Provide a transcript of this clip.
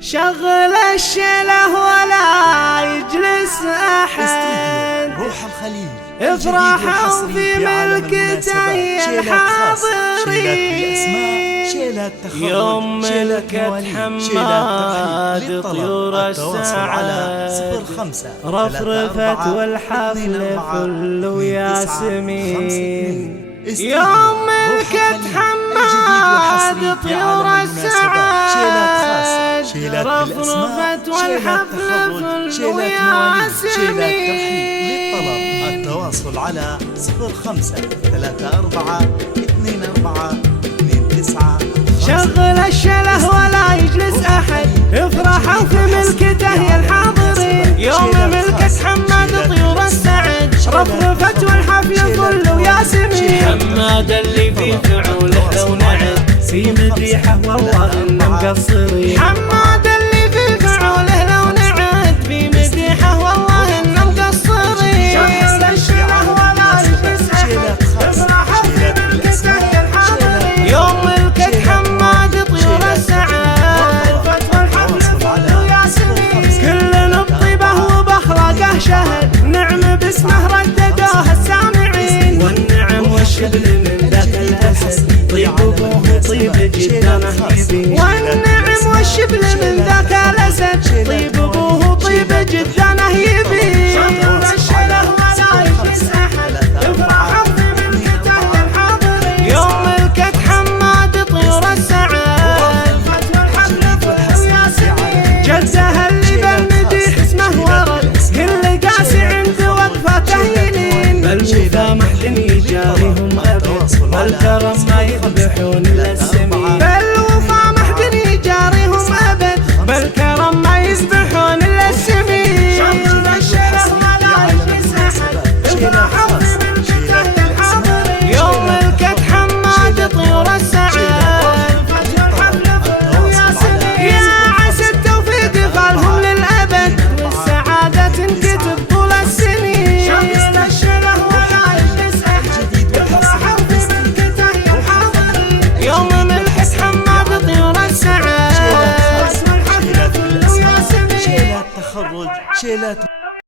شغل الشله ولا يجلس أحد، روح الخليل افرحوا في ملكته الحاضرين. يوم ملكة حماد طيور السعد رفرفت والحفل فل وياسمين. يوم ملكة حماد طيور السعد رفرفت والحفل فل وياسمين. التواصل على 05342429. شغل الشله ولا يجلس أحد، افرحوا في ملكته الحاضرين. يوم ملكة حماد طيور السعد رفرفت والحفل فل وياسمين. حماد اللي في فعوله لو نعد في مديحه والله إن مقصرين. حماد اللي في فعوله لو نعد في مديحه والله إن مقصرين. شغل الشله ولا يجلس أحد، افرحوا في ملكته الحاضرين. يوم ملكة حماد طيور السعد رفرفت والحفل فل وياسمين. كل الطيبة وبأخلاقه شهد، نعم باسمه رددوه السامعين. والنعم والشبل من ذاك الأسد، طيب أبوه طيب جدانه يبين. والنعم والشبل من ذاك الأسد، طيب أبوه طيب جدانه يبين. شغل الشله ولا يجلس أحد، افرحوا في ملكته الحاضرين. يوم ملكة حماد طيور السعد رفرفت والحفل فل وياسمين. جدها اللي بالمديح اسمه ورد، كل قاسي عند وقفته يلين. بالوفا محد يجاريهم أبد، والكرم ما يذبحون إلا السمين. بالوفا محد يجاريهم أبد، بالكرم ما يذبحون إلا السمين. شغل الشله ولا يجلس أحد، افرحوا في ملكته الحاضرين. يوم ملكة حماد طيور السعد رفرفت والحفل فل وياسمين. يا عسى التوفيق فالهم للأبد، والسعادة تنكتب طول السنين. شغل الشله ولا يجلس أحد، افرحوا في ملكته الحاضرين. يوم ملكة حماد طيور السعد رفرفت والحفل فل وياسمين. شيلات تخرج، شيلات